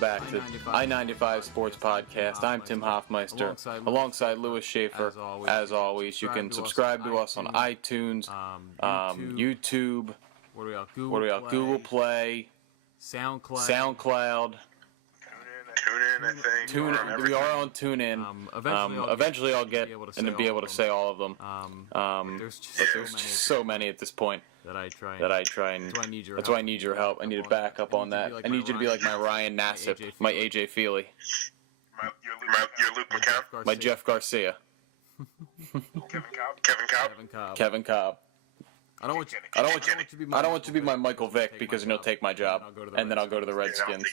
back to I-95 Sports Podcast. I'm Tim Hoffmeister, alongside Louis Schaefer. As always, you can subscribe to us on iTunes, YouTube, Google Play, SoundCloud. TuneIn, I think. We are on TuneIn. Eventually, I'll get and be able to say all of them. But there's just so many at this point that I try and. That's why I need your help. I need a backup on that. I need you to be like my Ryan Nassib, my AJ Feely, Your Luke McCown. my Jeff Garcia, Kevin Cobb. I don't want you to be my Michael Vick because he'll take my job, and then I'll go to the Redskins.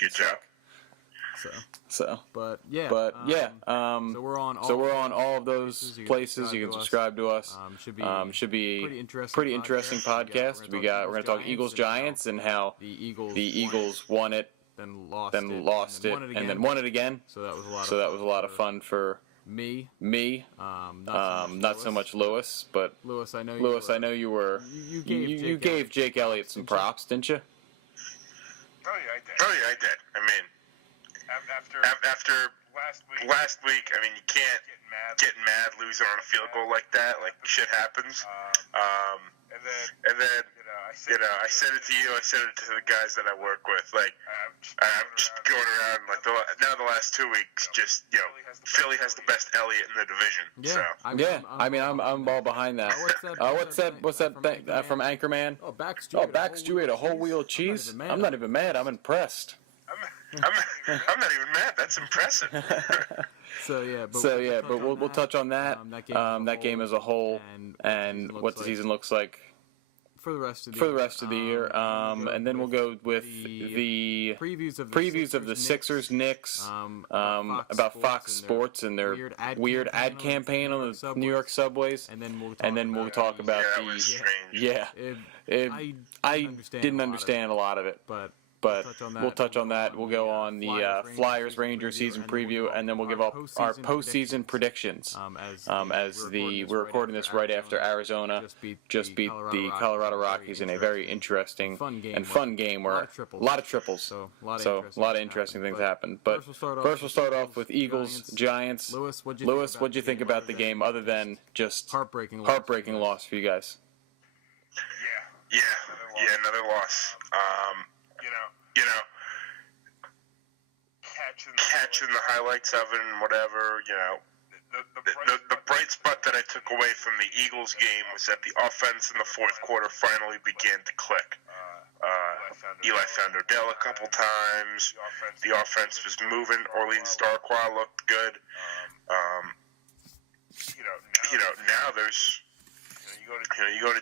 So we're on all of those places. You can subscribe to us. Should be pretty interesting podcast. We're gonna talk Eagles Giants and how the Eagles won it, then lost it, and then won it again. So that was a lot of fun for me. Not so much Lewis, but Lewis, I know you gave Jake Elliott some props, didn't you? Oh yeah, I did. I mean, after last week, I mean, you can't get mad losing on a field goal like that. Like, shit happens. And then I said it to you. I said it to the guys that I work with. Like, I'm just going around like the last 2 weeks. Just Philly has the best Elliott in the division. Yeah, so. I'm all behind that. What's that thing from Anchorman? Back Stew ate a whole wheel of cheese. I'm not even mad. I'm impressed. I'm not even mad. That's impressive. But we'll touch on that. That game as a whole and what the season looks like for the rest of the year. And then we'll go with the previews of the Sixers Knicks, about Fox Sports and their weird ad campaign on the New York subways. And then we'll talk about I didn't understand a lot of it, but we'll touch on that. We'll go on the Flyers-Rangers season preview, and then we'll give up our postseason predictions. We're recording this right after Arizona just beat the Colorado Rockies in a very interesting and fun game where a lot of triples. So a lot of interesting things happened. But first we'll start off with Eagles, Giants. Lewis, what'd you think about the game other than just heartbreaking loss for you guys? Yeah, another loss. Catching the highlights of it and whatever, the bright spot that I took away from the Eagles game was that the offense in the fourth quarter finally began to click. Eli found Odell a couple times. The offense was moving. Orleans Darkwa looked good. Now there's, you go to.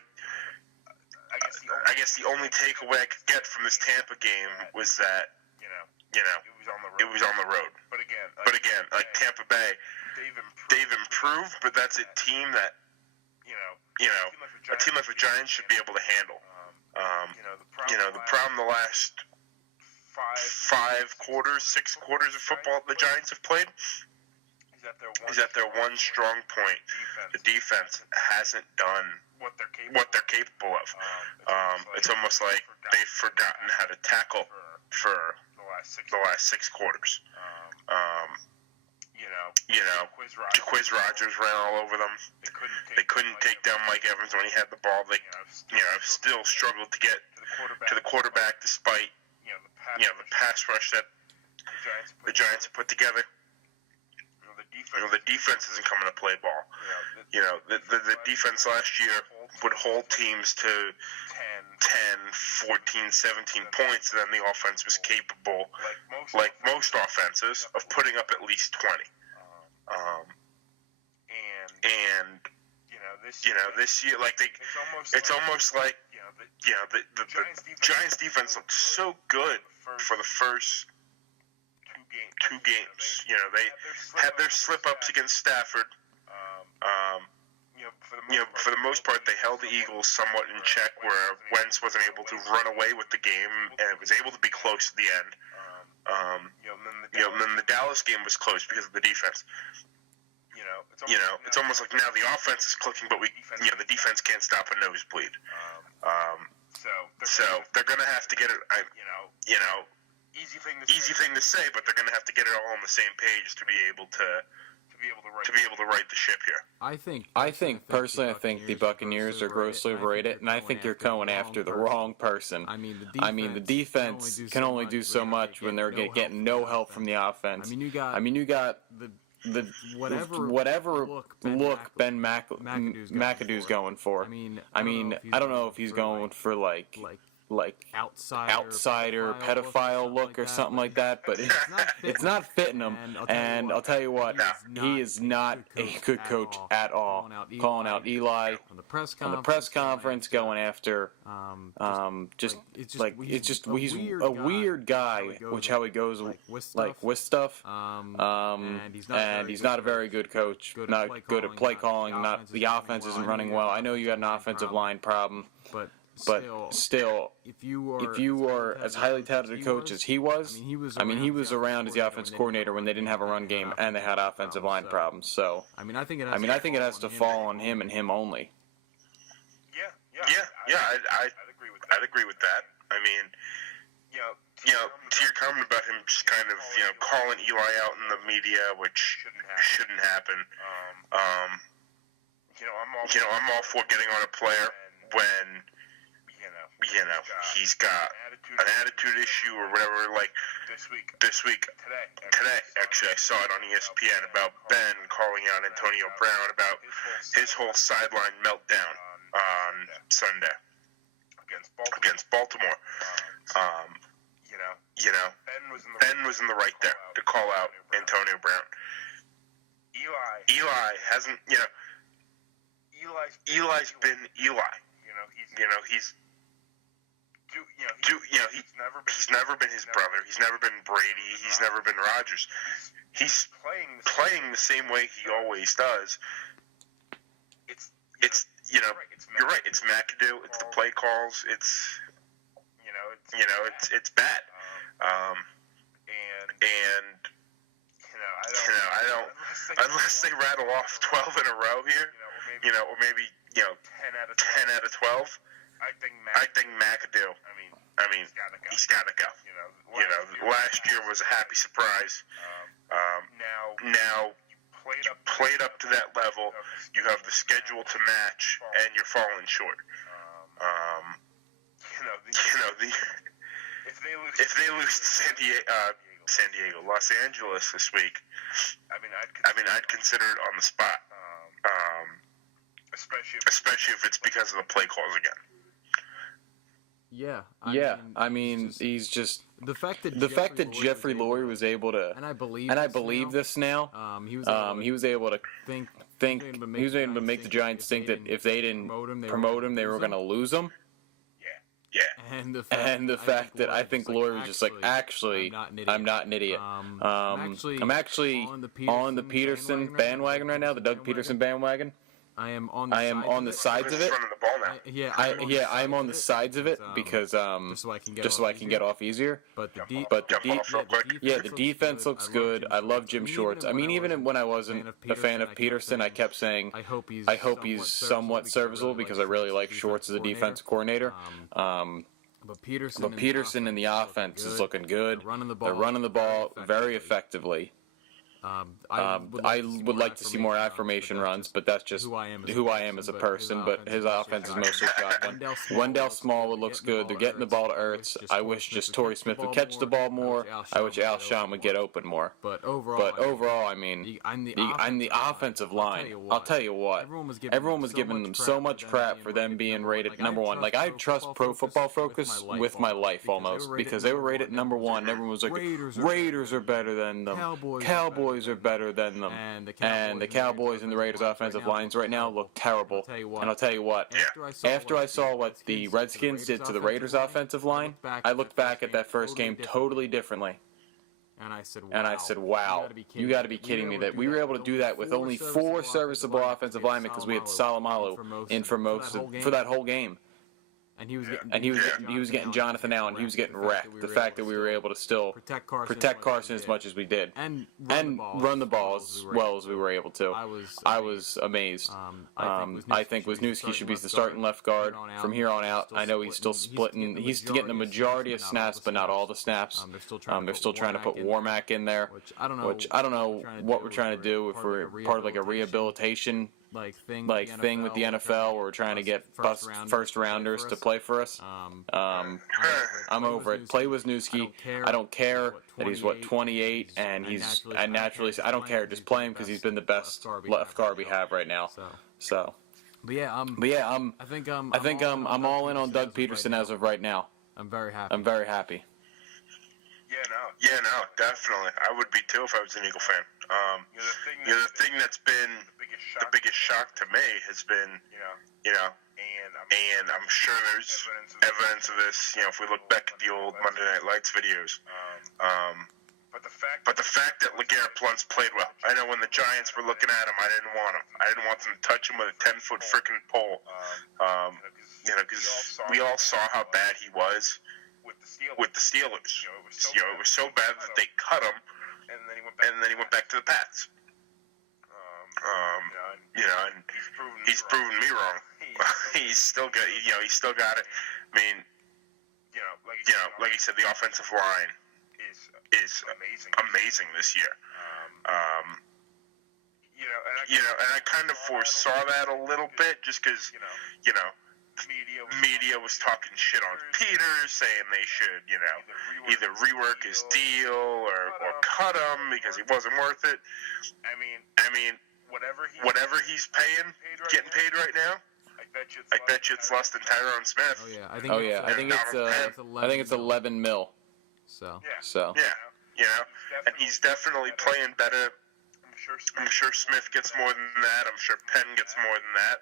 I guess the only takeaway I could get from this Tampa game was that, it was on the road. But again, like Tampa Bay, they've improved, but that's a team that, a team like the Giants should be able to handle. The problem the last 6 quarters of football the Giants have played is that their one strong point, the defense, hasn't done what they're capable of. It's almost like they've forgotten how to tackle for the last 6 quarters. Quiz Rogers ran all over them. They couldn't take down Mike Evans when he had the ball. They still struggled to get to the quarterback despite the pass rush that the Giants have put together. The defense isn't coming to play ball. The defense last year would hold teams to 10, 14, 17 points, and then the offense was capable, like most offenses, of putting up at least 20. This year, like it's almost like the Giants defense looked so good for the first 2 games. They had their slip-ups against Stafford. For the most part, they held the Eagles somewhat in check, where Wentz wasn't able to run away with the game, and it was able to be close to the end. And then the Dallas game was close because of the defense. It's almost like now the offense is clicking, but the defense can't stop a nosebleed. So they're gonna have to get it. easy thing to say, but they're going to have to get it all on the same page to be able to right the ship here. I think the Buccaneers are grossly overrated, and I think you're going after the wrong person. I mean, the defense can only do so much when they're getting no help from the offense. I mean, you got the whatever look Ben McAdoo's going for. I mean, I don't know if he's going for like outsider pedophile look or something like that, but it's not fitting him. And I'll tell you what, he is not a good coach at all. Calling out Eli on the press conference, going after he's a weird guy, which how he goes with stuff. And he's not a very good coach. Not good at play calling. Not the offense isn't running well. I know you got an offensive line problem, but still, if you were as highly touted a coach as he was, I mean, he was around as the offense coordinator when they didn't have a run game and they had offensive line problems. So, I mean, I think it has to fall on him and him only. Yeah, I'd agree with that. I mean, to your comment about him just kind of, calling Eli out in the media, which shouldn't happen. I'm all for getting on a player when he's got an attitude issue or whatever. Like today, actually, I saw it on ESPN about Ben calling out Antonio Brown about his whole sideline meltdown on Sunday against Baltimore. Ben was in the right there to call out Antonio Brown. Eli hasn't, Eli's been Eli. He's never been his brother. He's never been Brady. He's never been Rodgers. He's playing the same way he always does. You're right. It's McAdoo. It's the play calls. It's bad. I don't, unless they rattle off 12 in a row here, or maybe 10 out of 12. I think McAdoo. I mean, he's got to go. Last year was a happy surprise. Now played up to that level. You have the schedule to match, and you're falling short. If they lose to Los Angeles this week, I'd consider it on the spot. Especially if it's because of the play calls again. I mean, he's just the fact that Jeffrey Lurie was able to, and I believe this now. He was able to make the Giants think that if they didn't promote him, they were going to lose him. Yeah. And the fact that I think Lurie was just like, actually, I'm not an idiot. I'm actually on the Pederson bandwagon right now, the Doug Pederson bandwagon. I am on the sides of it. I am on the sides of it because just so I can get off easier. But the defense looks good. I love Jim Shorts. I mean, even when I wasn't a fan of Pederson, I kept saying I hope he's somewhat serviceable because I really like Shorts as a defense coordinator. But Pederson in the offense is looking good. They're running the ball very effectively. I would like to see more affirmation runs, but that's just who I am as a person. But his offense is mostly shotgun. Wendell Smallwood looks good. They're getting the ball to Ertz. I wish just Torrey Smith would catch the ball more. I wish Alshon would get open more. But overall, I mean, on the offensive line, I'll tell you what. Everyone was giving them so much crap for them being rated number one. Like, I trust Pro Football Focus with my life almost because they were rated number one. And everyone was like, Raiders are better than them. Cowboys are better than them, and the Cowboys and the Raiders offensive lines right now look terrible. And I'll tell you what, after I saw what the Redskins did to the Raiders offensive line, I looked back at that first game totally differently. And I said, wow, you got to be kidding me that we were able to do that with only 4 serviceable offensive linemen because we had Salomalu in for that whole game. And he was getting Jonathan Allen. He was getting wrecked. The fact that we were able to still protect Carson as much as we did, and run the ball as well as we were able to. I was amazed. I think Wisniewski should be the starting left guard from here on out. I know he's still splitting. He's getting the majority of snaps, but not all the snaps. They're still trying to put Warmack in there, which I don't know what we're trying to do. If we're part of like a rehabilitation thing with the NFL, where we're trying to get first rounders to play for us. I'm over it. Play Wisniewski. I don't care that he's 28 and I don't care. Just play him because he's been the best left guard we have right now. So. But yeah, I think I'm all in on Doug Pederson as of right now. I'm very happy. Yeah, no, definitely. I would be too if I was an Eagle fan. The thing that's been the biggest shock to me has been, and I'm sure there's evidence of this, if we look back at the old Monday Night Lights videos. But the fact that LeGarrette Blount's played well. I know when the Giants were looking at him, I didn't want him. I didn't want them to touch him with a 10-foot freaking pole. Because we all saw how bad he was with the Steelers. It was so bad that they cut him, and then he went back to the Pats. And he's proven me wrong. He's still got, he's still got it. I mean, like I said, the offensive line is amazing this year. And I kind of foresaw that a little bit, just because, media was talking shit on Peters, saying they should, either rework his deal or cut him because he wasn't worth it. I mean, whatever he's getting paid right now, I bet you it's less than Tyron Smith. I think it's 11 mil. So. And he's definitely playing better. I'm sure Smith gets more than that. I'm sure Penn gets more than that.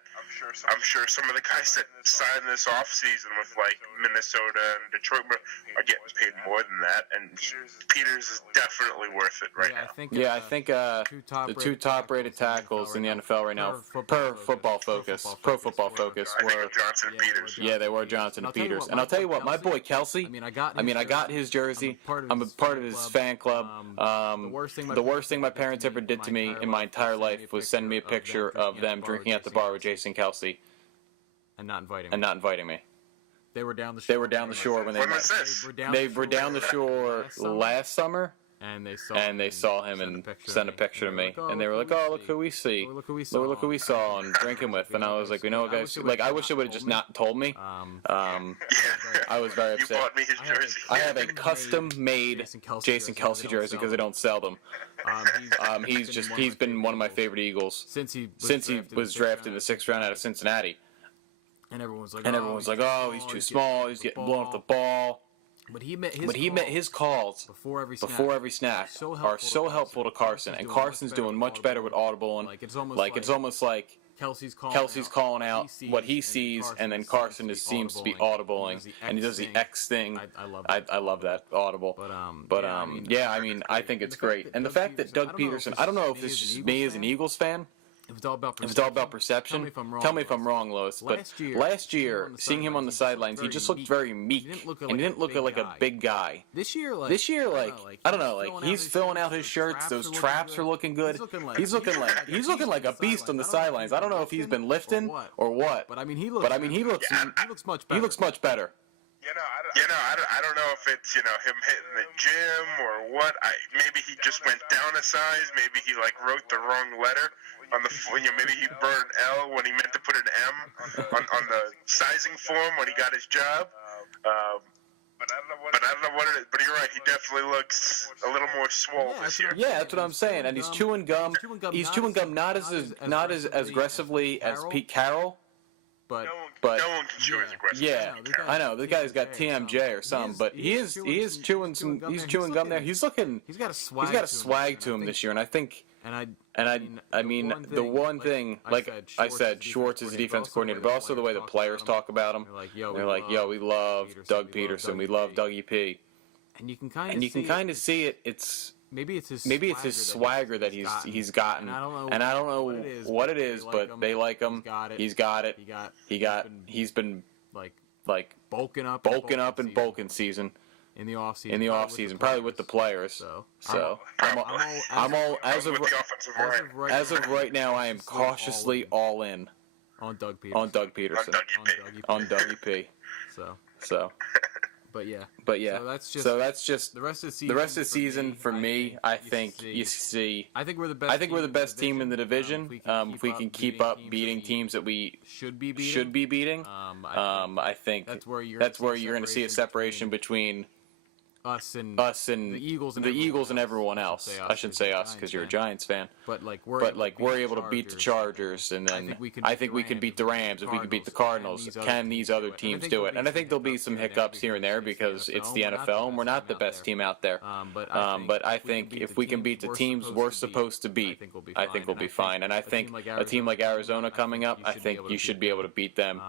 I'm sure some of the guys that signed this offseason with like Minnesota and Detroit are getting paid more than that. And Peters is definitely worth it right now. I think the two top-rated tackles in the NFL right now, Pro Football Focus, were Johnson and Peters. Yeah, they were Johnson and Peters. And I'll tell you what, my boy Kelsey. I got his jersey. I'm a part of his fan club. The worst thing my parents ever did to me in my entire life was send me a picture of them drinking at the bar with Jason Kelsey and not inviting me. They were down the shore when they met. They were down the shore last summer, and they saw him and sent a picture to me, and they were like, "Oh, look who we see! Look who we saw and drinking with." And I was like, guys, I wish they would have just not told me. I was very upset. You bought me his jersey. I have a custom-made Jason Kelsey jersey because they don't sell them. He's been one of my favorite Eagles since he was drafted in the 6th round out of Cincinnati. And everyone was like, "Oh, he's too small. He's getting blown off the ball." But he met his calls before every snap are so helpful to Carson, and Carson's doing much better with audible, and it's almost like Kelsey's calling out what he sees, and then Carson seems to be audibling, and he does the X thing. I love that audible. But I think it's great, and the fact that Doug Pederson, I don't know if this is just me as an Eagles fan. If it's all about perception, tell me if I'm wrong, Lois. But last year, seeing him on the sidelines, he just looked very meek, and he didn't look like a big guy. This year, I don't know, he's filling out his shirts. Those traps are looking good. He's looking like a beast on the sidelines. I don't know if he's been lifting or what. But he looks much better. I don't know if it's, him hitting the gym or what. Maybe he just went down a size. Maybe he wrote the wrong letter on the, maybe he burned L when he meant to put an M on the sizing form when he got his job. But I don't know what it is. But you're right. He definitely looks a little more swole this year. Yeah, that's what I'm saying. And he's chewing gum. He's chewing gum not as aggressively as Pete Carroll. But no one can chew as aggressively. Yeah, I know the guy's got TMJ or something, but he is chewing gum there. He's got a swag to him this year, and I think. I mean, the one thing, like I said, Schwartz is a defensive coordinator, but also the way the players talk about him. They're like, "Yo, we love Doug Pederson. We love Dougie P." And you can kind of see it. Maybe it's his swagger that he's gotten, and I don't know what it is, but they like him. He's got it. He's been bulking up in bulking season. In the off season, probably with the players. So I'm all as of right now. I am cautiously all in on Doug Pederson. On Dougie P. So. But yeah. So that's just the rest of the season for me. I think you see. I think we're the best team in the division. If we can keep up beating teams that we should be beating. I think that's where you're going to see a separation between us and the Eagles and everyone else. I shouldn't say us because you're a Giants fan. But we're able to beat the Chargers, and then I think we can beat the Rams. If we can beat the Cardinals, can these other teams do it? And I think there'll be some hiccups here and there because it's the NFL, and we're not the best team out there. But I think if we can beat the teams we're supposed to beat, I think we'll be fine. And I think a team like Arizona coming up, I think you should be able to beat them.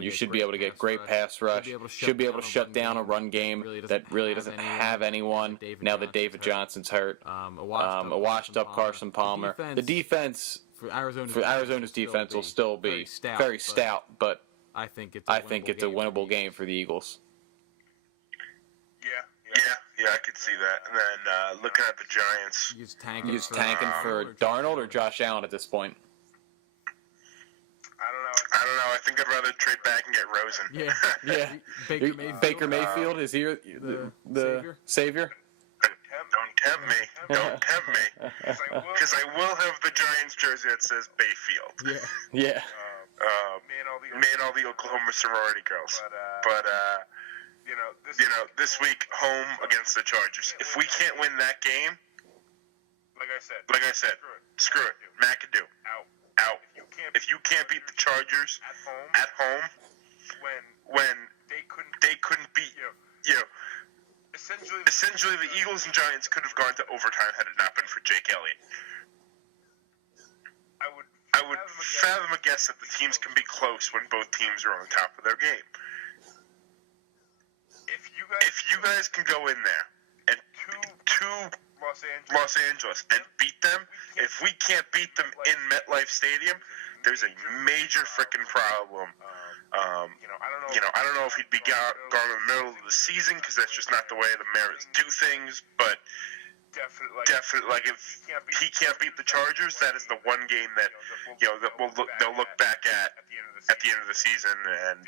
You should be able to get great pass rush. Should be able to shut down a run game that really doesn't have anyone now that David Johnson's hurt. A washed-up Carson Palmer. The defense for Arizona's defense will still be very stout, but I think it's a winnable game for the Eagles. Yeah, I could see that. And then looking at the Giants, you just tanking for Darnold or Josh Allen at this point. I don't know. I think I'd rather trade back and get Rosen. Yeah. Baker Mayfield is he the savior? Don't tempt me. Because I will have the Giants jersey that says Bayfield. Yeah. Me and all the Oklahoma sorority girls. But this week home against the Chargers. If we can't win that game, like I said, screw it. McAdoo out. If you can't beat the Chargers at home, when they couldn't beat you. Essentially, the Eagles and Giants could have gone to overtime had it not been for Jake Elliott. I would fathom a guess that the teams can be close when both teams are on the top of their game. If you guys can go in there and to Los Angeles and beat them, if we can't beat them in MetLife Stadium, there's a major freaking problem. I don't know if he'd be gone in the middle of the season because that's just not the way the Mariners do things. But definitely, like if he can't beat the Chargers, that is the one game that they'll look back at the end of the season and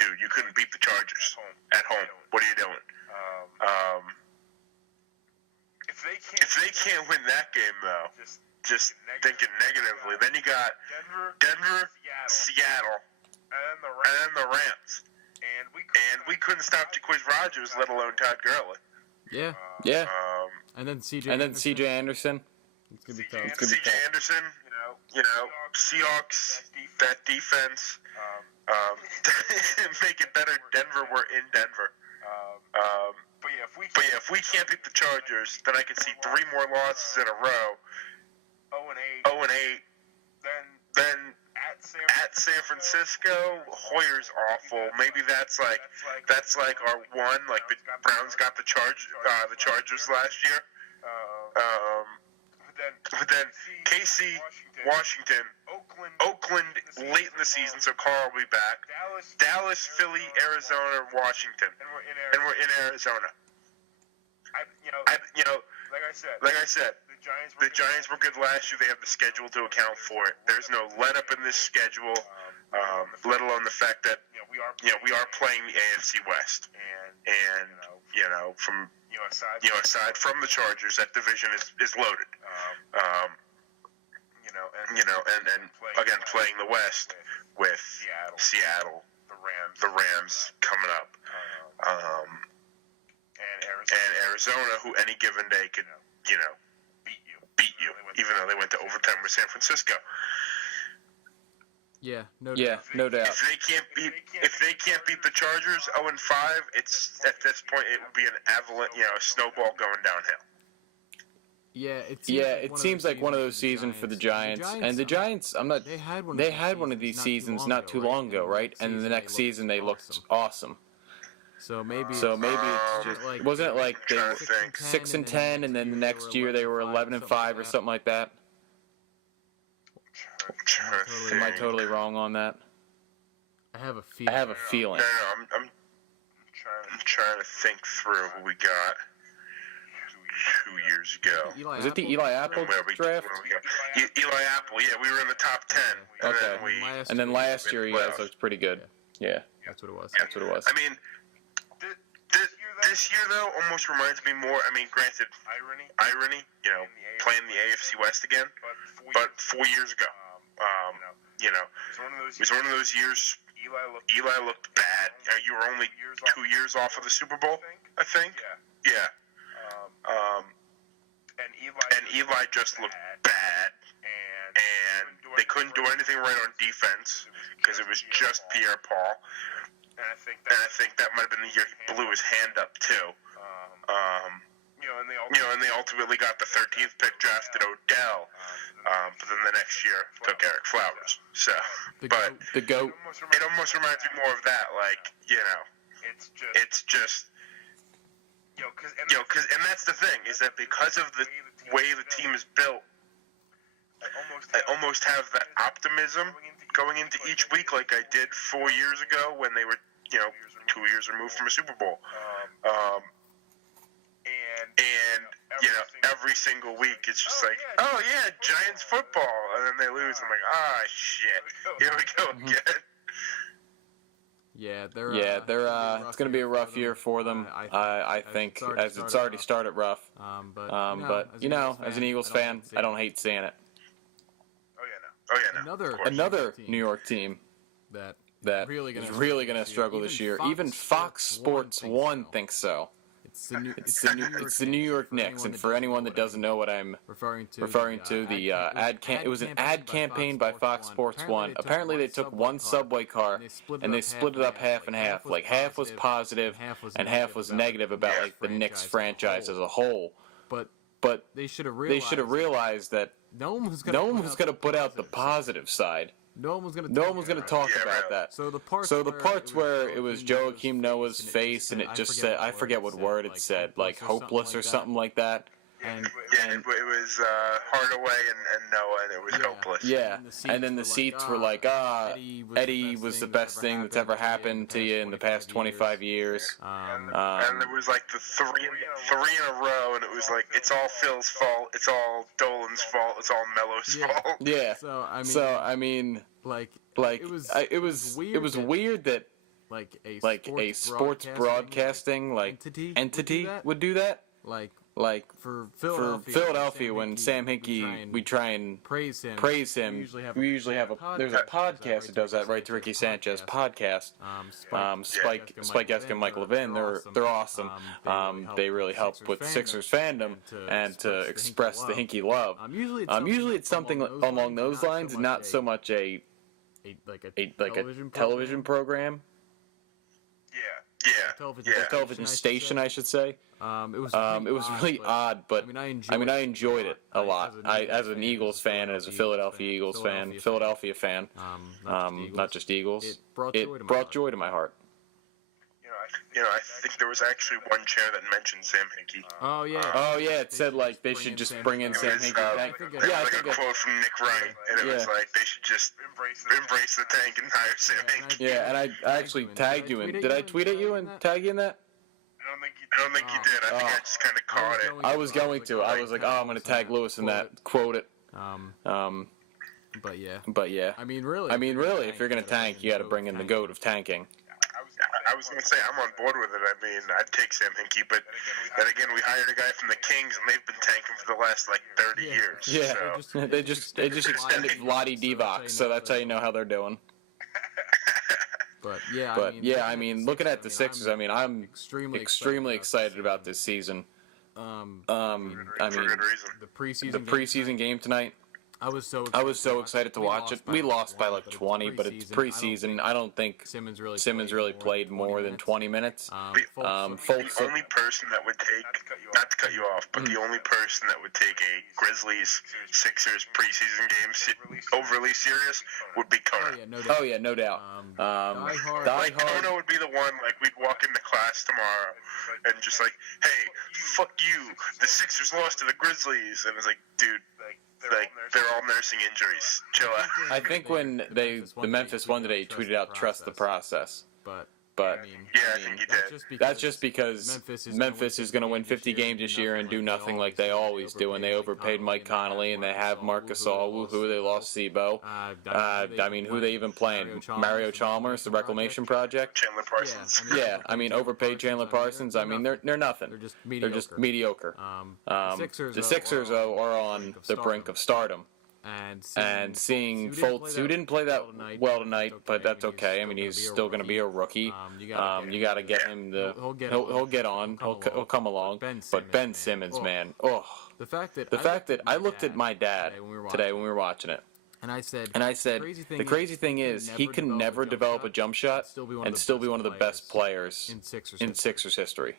dude, you couldn't beat the Chargers at home. What are you doing? If they can't win that game though, just thinking negatively, then you got Denver, Seattle. And the Rams. And we couldn't stop Jaquiz Rogers, let alone Todd Gurley. Yeah. And then CJ Anderson. It's gonna be tough. CJ Anderson. Seahawks. That defense. Make it better. Denver. We're in Denver. But yeah, if we can't beat the Chargers, then I can see 3 more losses in a row. 0-8. Then. At San Francisco, Hoyer's awful. Maybe that's like our one. Like the Browns got the Chargers last year. But then KC, Washington, Oakland late in the season, so Carl will be back. Dallas, Philly, Arizona, Washington, and we're in Arizona. Like I said. The Giants were good last year. They have the schedule to account for it. There's no let-up in this schedule, let alone the fact that we are playing the AFC West. And from aside from the Chargers, that division is loaded. And again playing the West with Seattle, the Rams coming up, and Arizona, who any given day could beat you, even though they went to overtime with San Francisco. Yeah, no doubt. If they can't beat the Chargers 0-5, it's at this point it would be an avalanche, a snowball going downhill. It seems like one of those seasons for the Giants. And the Giants, they had one of these seasons not too long ago, right? And then the next season they looked awesome. So maybe it's just wasn't it like they were 6-10, and then the next year they were 11-5 or something like that? Am I totally wrong on that? I have a feeling. No, I'm trying to think through who we got 2 years ago. Was it the Eli Apple draft? Eli Apple, yeah, we were in the top 10. Okay. And then last year, you guys looked pretty good. Yeah. That's what it was. I mean, this year, though, almost reminds me more, I mean, granted, irony, playing the AFC West again, but 4 years ago, it was one of those years Eli looked bad. You were only 2 years off of the Super Bowl, I think. Yeah. And Eli just looked bad, and they couldn't do anything right on defense because it was just Pierre-Paul. And I think that might have been the year he blew his hand up too. And they ultimately got the 13th pick, drafted Odell. But then the next year took Eric Flowers. So, the GOAT. It almost reminds me more of that. It's just. And that's the thing, is that because of the way the team is built, I almost have that optimism going into each week like I did 4 years ago when they were, 2 years removed from a Super Bowl. Every single week it's just like, oh yeah, Giants football, and then they lose. I'm like, shit, here we go again. Yeah, they're it's going to be a rough year for them. I think as it's already started rough. But as an Eagles fan, I don't hate seeing it. Oh yeah, no. Another New York team that is really going to struggle this year. Even Fox Sports 1 thinks so. It's the New York Knicks, and for anyone that doesn't know what I'm referring to, it was an ad campaign by Fox Sports 1. Apparently, they took one subway car and they split it up half and half. Like half was positive and half was negative about the Knicks franchise as a whole. But they should have realized that no one was going to put out the positive side. No one was going to talk about that. So the parts where it was Joakim Noah's face and it just said, I forget what word it said, like hopeless or something like that. It was Hardaway and Noah, and it was hopeless. Yeah, and then the seats were like, Eddie was the best thing that's ever happened to you in the past 25 years. And it was like the three in a row, and it was like, it's all Phil's fault, it's all Dolan's fault, it's all Melo's fault. Yeah. So I mean, it was weird that a sports broadcasting entity would do that. Like for Philadelphia, when Sam Hinkie, we try and praise him. We usually have there's a podcast that does that, right? The Ricky Sanchez podcast. Spike Esk and Mike Levin, they're awesome. They really help with Sixers fandom and to express the Hinkie love. Usually it's something along those lines, and not so much a television program. Television station, I should say. It was really odd, but I enjoyed it a lot. As an Eagles fan, and as a Philadelphia fan, not just Eagles, it brought joy to my heart. I think there was actually one chair that mentioned Sam Hinkie. Oh yeah, it said they should just bring in Sam Hinkie. I think a quote from Nick Wright, and it was like they should just embrace the tank and hire Sam Hinkie. Yeah, and I actually tagged you in. Did I tweet at you and tag you in that? I don't think you did. I think I just kind of caught it. I was going to. I was like, I'm going to tag Lewis in that. Quote it. But yeah. I mean, really, if you're going to tank, you got to bring in the GOAT of tanking. I was going to say, I'm on board with it. I mean, I'd take Sam Hinkie, but then again, we hired a guy from the Kings, and they've been tanking for the last 30 years. Yeah, so. they just extended Vlade Divac, so that's how you know how they're doing. I mean, looking at the Sixers, I'm extremely excited about this season. For good reason. The preseason game tonight. I was so excited to watch it. We lost by 20, but it's preseason. I don't think Simmons really played more than 20 minutes. The only person that would take, not to cut you off, but the only person that would take a Grizzlies-Sixers preseason game overly serious would be Kona. Oh yeah, no doubt. Kona would be the one, we'd walk into class tomorrow and just hey, fuck you, the Sixers lost to the Grizzlies. And it's dude, they're all nursing injuries. Chill out. I think when the Memphis won today, he tweeted out, "Trust the process." But I think he did. that's just because Memphis is going to win 50 games this year and do nothing like they always do. And they overpaid Mike Conley, and they have Marc Gasol, who they lost Sebo. I mean, who they even playing? Mario Chalmers, the Reclamation Project. Chandler Parsons. Yeah, I mean, overpaid Chandler Parsons. I mean, they're nothing. They're just mediocre. The Sixers, though, are on the brink of stardom. And seeing Fultz, who didn't play that well tonight, but that's okay. I mean, he's still going to be a rookie. You got to get him he'll get on. He'll come along. But Ben Simmons, man, the fact that I looked at my dad today when we were watching it, and I said, the crazy thing is he can never develop a jump shot and still be one of the best players in Sixers history.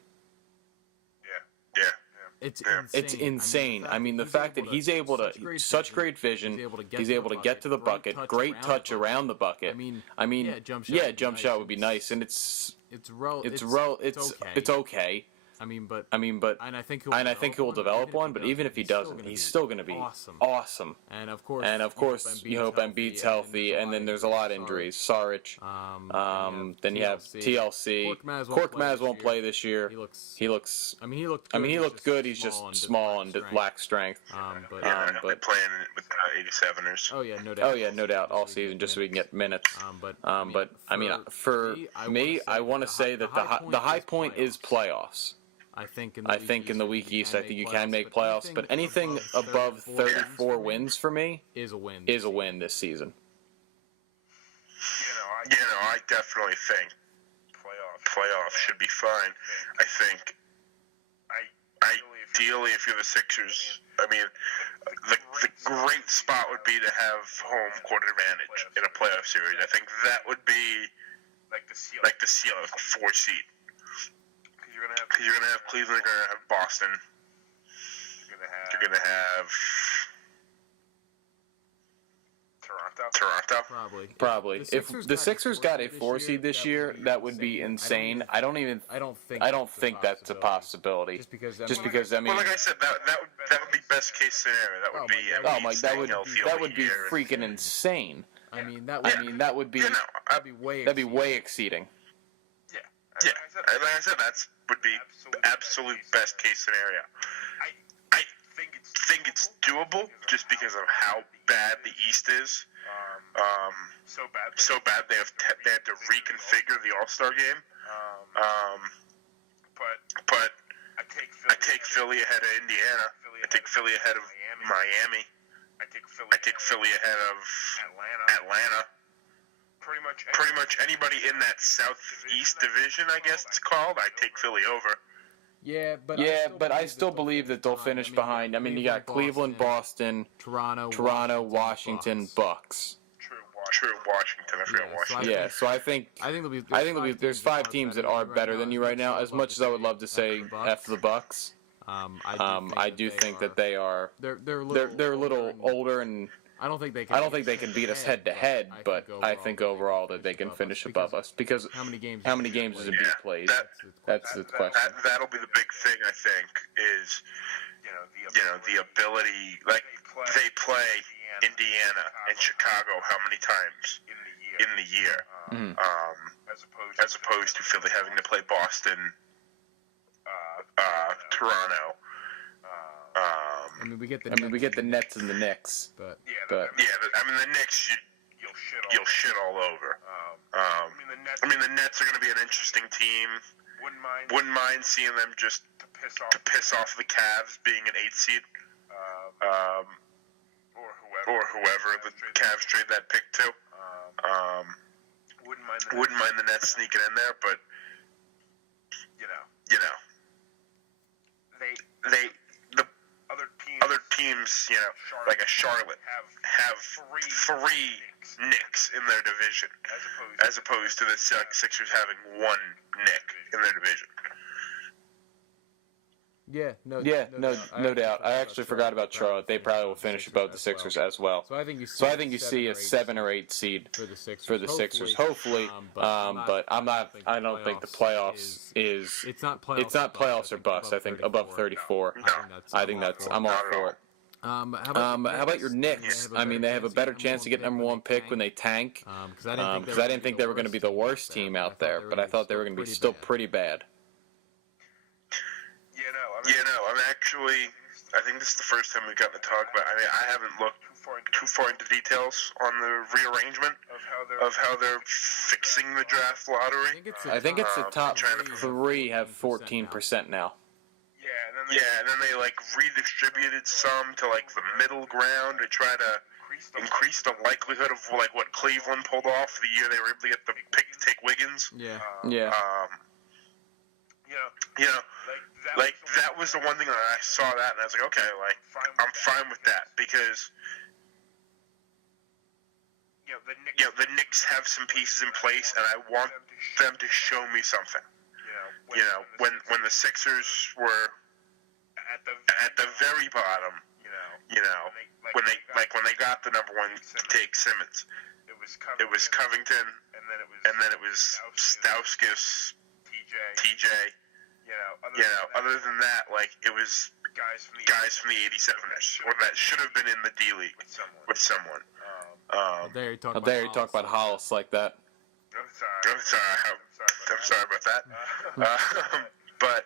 It's insane. I mean, the fact that he's able to, such great vision, he's able to get to the bucket, great touch around the bucket. I mean, jump shot would be nice, and it's okay. And I think he will develop one. But even if he doesn't, he's still going to be awesome. And of course, you hope Embiid's healthy. And then there's a lot of injuries. Saric. Then you have TLC. Korkmaz won't play this year. He looked good. He's just small and lacks strength. But playing with 87ers. Oh yeah, no doubt, all season, just so we can get minutes. But I mean, for me, I want to say that the high point is playoffs. I think in the weak East, I think you can make playoffs, but anything above 34 wins for me is a win this season. I definitely think playoffs should be fine. I think ideally, if you're the Sixers, I mean, the great spot would be to have home court advantage in a playoff series. I think that would be like the ceiling, 4 seed. Because you're gonna have Cleveland, you're gonna have Boston, you're gonna have Toronto. Probably. If the Sixers got a 4 seed this year, that would be insane. I don't think that's a possibility. Just because I mean. Well, like I said, that would be best case scenario. That would be freaking insane. I mean, that would be way exceeding. Yeah, like I said, that would be absolute best case scenario. I think it's doable just because of how bad the East is. So bad they had to reconfigure the All-Star game. But I take Philly ahead of Indiana. I take Philly ahead of Miami. I take Philly ahead of Atlanta. Pretty much anybody in that Southeast division, I guess it's called, I take Philly over. But I still believe that they'll finish behind. I mean, you got Cleveland, Boston, Toronto, Washington, Bucks. True, Washington. I forgot Washington. Yeah, so I think there's 5 teams that are better than you right now. As much as I would love to say F the Bucks, I do think that they are. They're a little older, and I don't think they can beat us head to head, but I think overall that they can finish above us, because how many games has Embiid played? That's the question. That'll be the big thing, I think, is the ability. Like, they play Indiana and Chicago how many times in the year, as opposed to Philly having to play Boston, Toronto. I mean, we get the Nets and the Knicks, but I mean, the Knicks you'll shit all over. I mean, the Nets are going to be an interesting team. Wouldn't mind seeing them just to piss off the Cavs being an 8 seed, or whoever the Cavs trade that pick to. Wouldn't mind the Nets sneaking in there, but other teams, like a Charlotte, have 3 Knicks in their division, as opposed to the Sixers having 1 Knick in their division. No doubt. I actually forgot about Charlotte. They probably will finish above the Sixers as well. So I think you see a 7 or 8 seed for the Sixers, hopefully. But I don't think the playoffs is. It's not playoffs or bust. I think above 34. I'm all for it. How about your Knicks? I mean, they have a better chance to get number one pick when they tank. Because I didn't think they were going to be the worst team out there, but I thought they were going to be still pretty bad. I think this is the first time we've gotten to talk about. I mean, I haven't looked too far into details on the rearrangement of how they're fixing the draft lottery. I think it's the top three have 14% now. Yeah, and then they like redistributed some to like the middle ground to try to increase the likelihood of like what Cleveland pulled off the year they were able to get the pick to take Wiggins. Like that was the one thing that I saw that and I was like, okay, like I'm fine with that because the Knicks have some pieces in place and I want them to show me something. When the Sixers were at the very bottom, when they got the number one to take Simmons, it was Covington, and then it was Stauskas, TJ. Other than that, like it was guys from the '87ers, or that should have been in the D League with someone. How dare you talk about Hollis like that? I'm sorry about that. But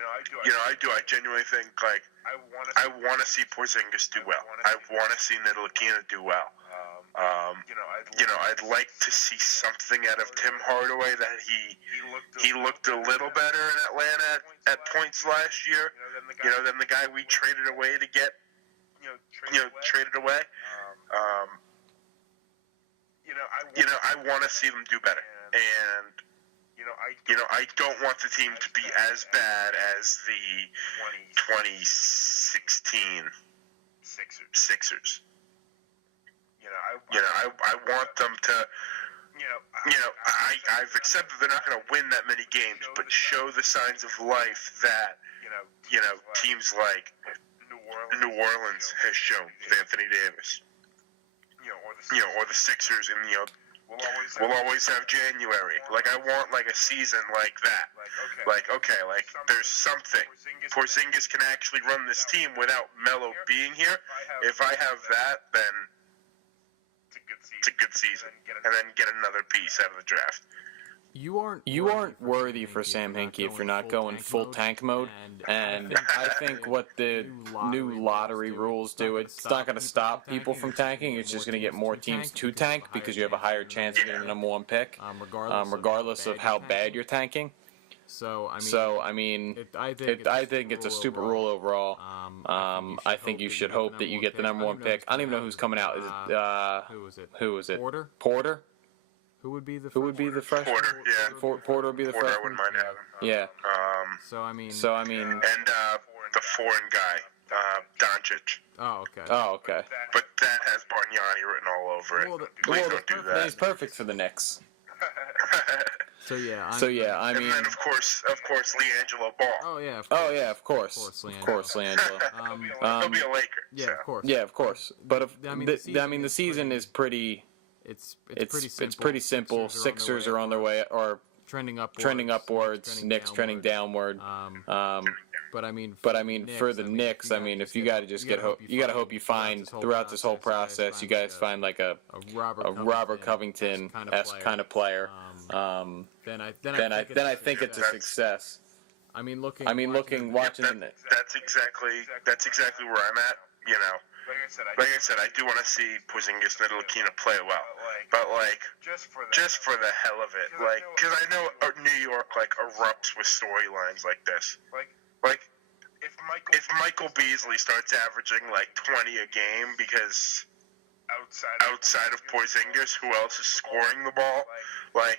I genuinely think like I want to see Porzingis do well. I want to see Ntilikina do well. I'd like to see something out of Tim Hardaway that he looked a little better in Atlanta at points last year. Than the guy we traded away to get traded away. I want to see them do better, and I don't want the team to be as bad as the 2016 Sixers. I want them to. I've accepted they're not going to win that many games, but show the signs of life that teams like New Orleans has shown with Anthony Davis. Or the Sixers, and we'll always have January. Like I want like a season like that. Like there's something. Porzingis can actually run this team without Melo being here. If I have that, then it's a good season, and then get another piece out of the draft. You aren't worthy for Sam Hinkie if you're not going full tank mode, and I think what the new lottery rules do, it's not going to stop people from tanking. It's just going to get more teams to tank because you have a higher chance of getting the number one pick, regardless of how bad you're tanking. So I mean, I think it's a stupid rule overall. I think you should hope that you get the number one pick. I don't even know who's coming out. Is it who is it? Porter. Who would be the freshman? Porter, yeah. Porter would be the freshman. I wouldn't mind having. Yeah. So I mean. And the foreign guy, Doncic. Oh, okay. But that has Bargnani written all over it. Please don't do that. He's perfect for the Knicks. I mean. And then of course, LiAngelo Ball. Of course, LiAngelo. He'll be a Laker. Yeah, so. Of course. Yeah, of course. But the season is pretty. It's pretty simple. Sixers are on their way, or trending upwards. Knicks trending downward. But I mean, for the Knicks, I mean, if you got to just you got to hope you find throughout this whole process, you guys find like a Robert Covington-esque kind of player. Then I think it's a success. Watching the Knicks. That's exactly where I'm at. Like I said, I do want to see Porzingis and Ntilikina play well, but like just for the hell of it, like because I know New York like erupts with storylines like this. Like if Michael Beasley starts averaging like 20 a game because outside of Porzingis, who else is scoring the ball? Like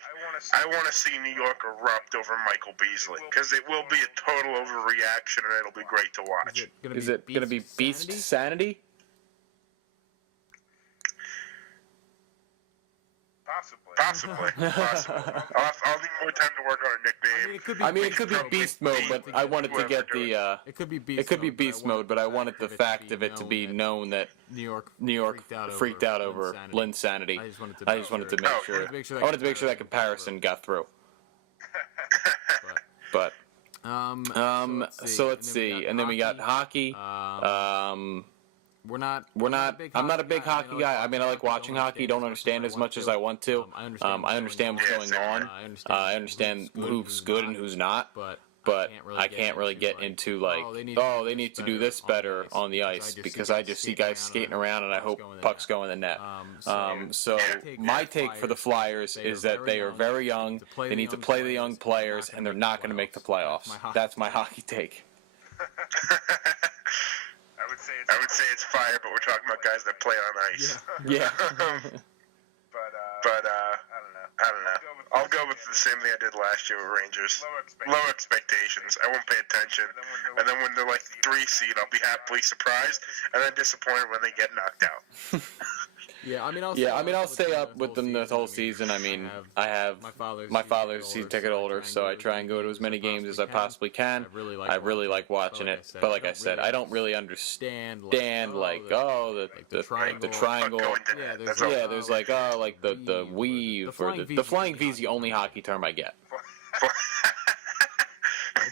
I want to see New York erupt over Michael Beasley because it will be a total overreaction and it'll be great to watch. Is it going to be Beast Sanity? Possibly. I'll need more time to work on a nickname. It could be Beast Mode, but I wanted to get the. It could be Beast Mode, but I wanted the fact of it to be known that New York freaked out over Linsanity. I just wanted to make sure. I wanted to make sure that comparison got through. But So let's see. And then we got hockey. I'm not a big hockey guy. I mean, I like watching hockey. Don't understand as much as I want to. I understand what's going on. I understand who's good and who's not. But I can't really get into like, oh, they need to do this better on the ice, because I just see guys skating around and I hope pucks go in the net. So my take for the Flyers is that they are very young. They need to play the young players, and they're not going to make the playoffs. That's my hockey take. I would say it's fire, but we're talking about guys that play on ice. Yeah. But I don't know. I'll go with the same thing I did last year with Rangers. Low expectations. I won't pay attention. And then when they're like 3 seed, I'll be happily surprised, and then disappointed when they get knocked out. I'll stay up with them the whole season. I mean, I have my father's season ticket holder, so I try and go to as many games as I possibly can. I really like watching it, but like I said, I don't really understand like the triangle. There's like the weave, or the flying V is the only hockey term I get.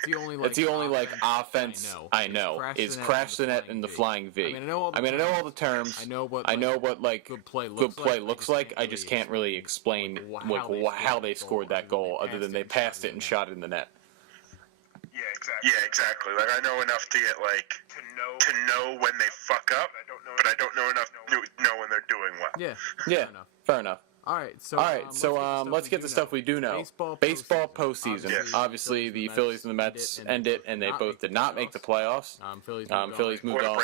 It's the only offense I know is crash the net and the flying V. I know all the terms. I know what good play looks like. I just can't really explain how they scored that goal, other than they passed it and shot it in the net. Yeah, exactly. Like, I know enough to get to know when they fuck up, but I don't know enough to know when they're doing well. Yeah. Fair enough. All right, so let's get the stuff we do know. Baseball postseason. Obviously, the Phillies and the Mets end it, and they both did not make the playoffs. Phillies moved on.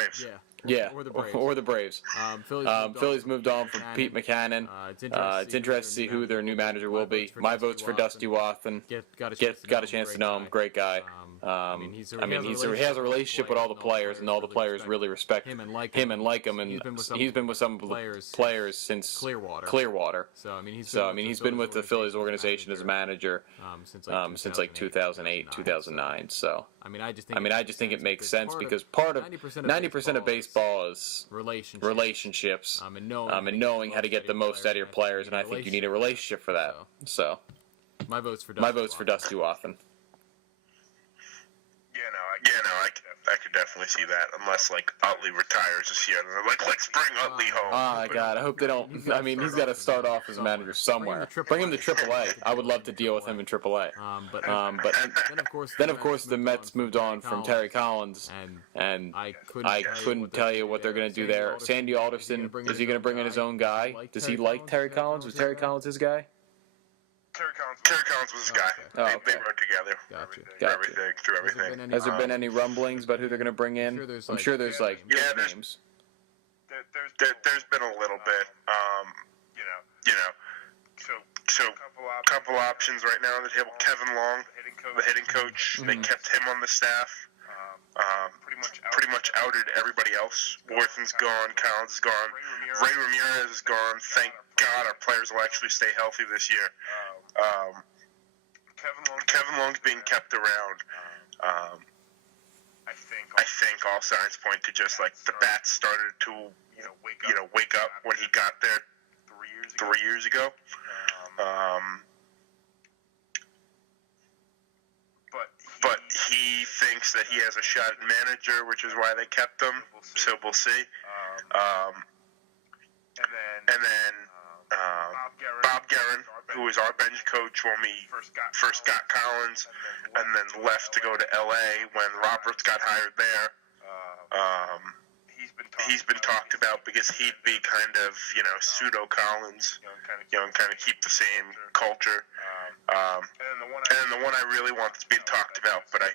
Yeah, or the Braves. Phillies moved on from Pete Mackanin. It's interesting to see who their new manager will be. My vote's for Dusty Wathan. Got a chance to know him. Great guy. He has a relationship with all the players, and all the players really respect him and like him. And he's been with some of the players since Clearwater. So he's been with the Phillies organization as a manager since like 2008, 2009. So I just think it makes sense, because part of 90% of baseball is relationships, and knowing how to get the most out of your players, and I think you need a relationship for that. So my vote's for Dusty Wathan. I could definitely see that, unless Utley retires this year, and they're like, let's bring Utley home. Oh my God, I hope they don't. I mean, he's got to start off as a manager somewhere. Bring him to AAA. I would love to deal with him in AAA. But then of course the Mets moved on from Terry Collins, and I couldn't tell you what they're going to do there. Sandy Alderson, is he going to bring in his own guy? Does he like Terry Collins? Was Terry Collins his guy? Terry Collins was his guy. Okay. They worked together. Gotcha. Through everything. Has there been any rumblings about who they're going to bring in? I'm sure there's names. There's been a little bit. So a couple options right now on the table. Kevin Long, the hitting coach. They kept him on the staff. Pretty much outed everybody else. Worthen's gone. Collins is gone. Ray Ramirez is gone. Thank God our players will actually stay healthy this year. Kevin Long's being kept around. I think all signs point to just the bats started to wake up when he got there 3 years ago. But he thinks that he has a shot at manager, which is why they kept him. So we'll see. And then Bob Guerin, who was our bench coach when we first got Collins, and then left to go to L.A. when Roberts got hired there. He's been talked about because he'd be kind of, pseudo Collins, and kind of keep the same culture. And then the one I really want that's being talked about, but I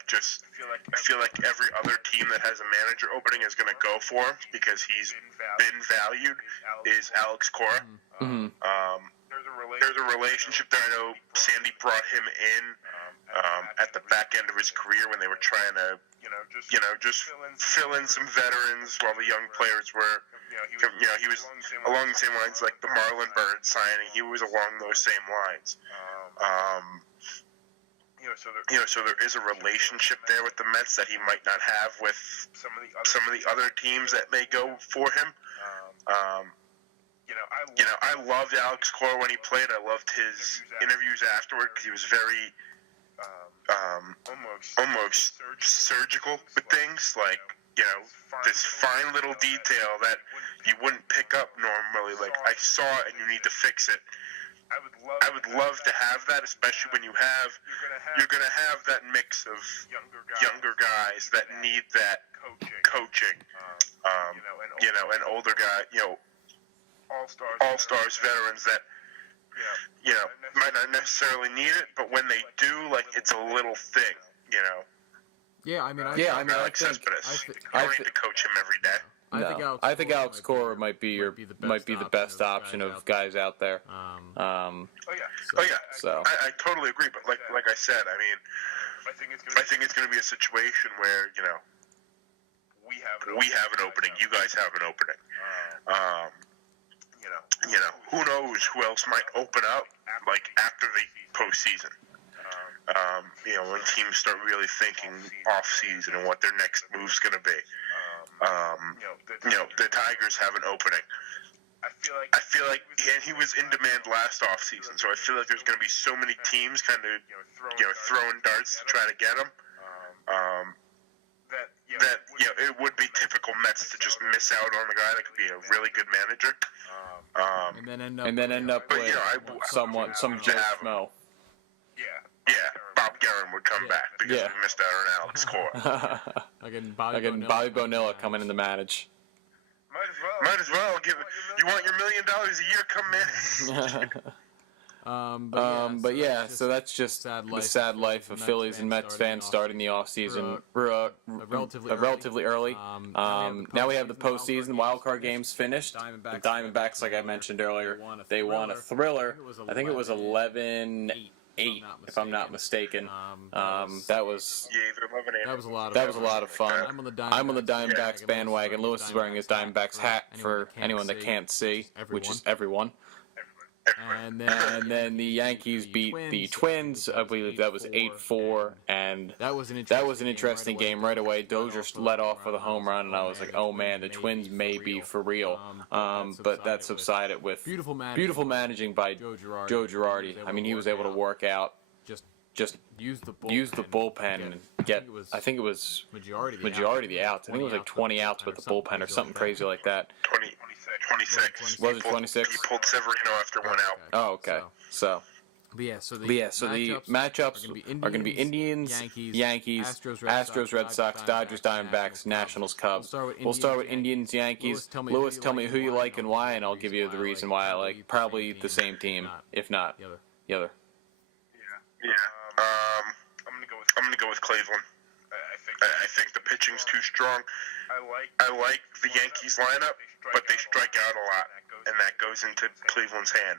feel like every other team that has a manager opening is going to go for him because he's been valued, is Alex Cora. There's a relationship there. I know Sandy brought him in at the back end of his career when they were trying to, just fill in some veterans while the young players were, he was along the same lines like the Marlon Byrd signing. He was along those same lines. So there is a relationship there with the Mets that he might not have with some of the other teams that may go for him. I loved Alex Cora when he played. I loved his interviews afterward because he was very almost surgical with things, like, you know, this fine little detail that you wouldn't pick up normally, like, I saw it and you need to fix it. I would love to have that, especially when you're going to have that mix of younger guys that need that coaching, you know, and older guys, you know, all-stars, veterans that, you know, might not necessarily need it, but when they do, like, it's a little thing, you know. Yeah, I mean, I don't need to coach him every day. I think Alex Cora might be the best option of guys out there. So I totally agree, but like I said, I mean, I think it's going to be a situation where, you know, we have an opening, you guys have an opening. You know, who knows who else might open up, like, after the postseason. You know, when teams start really thinking off-season and what their next move's going to be. You know, the Tigers have an opening. I feel like and he was in demand last off-season, so I feel like there's going to be so many teams kind of, you know, throwing darts to try to get him. That, you know, it would be typical Mets to just miss out on the guy that could be a really good manager. And then end up with, you know, some Joe Schmo. Yeah, Bob Guerin would come back because we missed out on Alex Cora. Again, Bobby Bonilla coming in to manage. Might as well give it. You want your $1 million a year? Come in. But yeah, so that's just the sad life of Phillies and Mets fans starting the offseason relatively early. Now we have the postseason. Wild card games finished. The Diamondbacks, like I mentioned earlier, they won a thriller. I think it was 11-8, if I'm not mistaken. That was a lot of fun. I'm on the Diamondbacks bandwagon. Lewis is wearing his Diamondbacks hat for anyone that can't see, which is everyone. And then the Yankees beat the Twins. I believe that was 8-4, and that was an interesting game right away. Dozier led off with a home run, and I was like, oh man, the Twins may be for real. But that subsided with beautiful managing by Joe Girardi. I mean, he was able to work out, just use the bullpen and get, I think it was majority of the outs. I think it was like 20 outs with the bullpen or something crazy like that. 26. Was it 26? He pulled Severino after 1 out. Oh, okay. So the matchups are going to be Indians, Yankees, Astros, Red Sox, Dodgers, Diamondbacks, Nationals, Cubs. We'll start with Indians, Yankees. Lewis, tell me who you like and why, and I'll give you the reason why I like probably the same team, if not the other. Yeah. I'm gonna go with Cleveland. I think the pitching's too strong. I like the Yankees lineup, but they strike out a lot, and that goes into Cleveland's hand.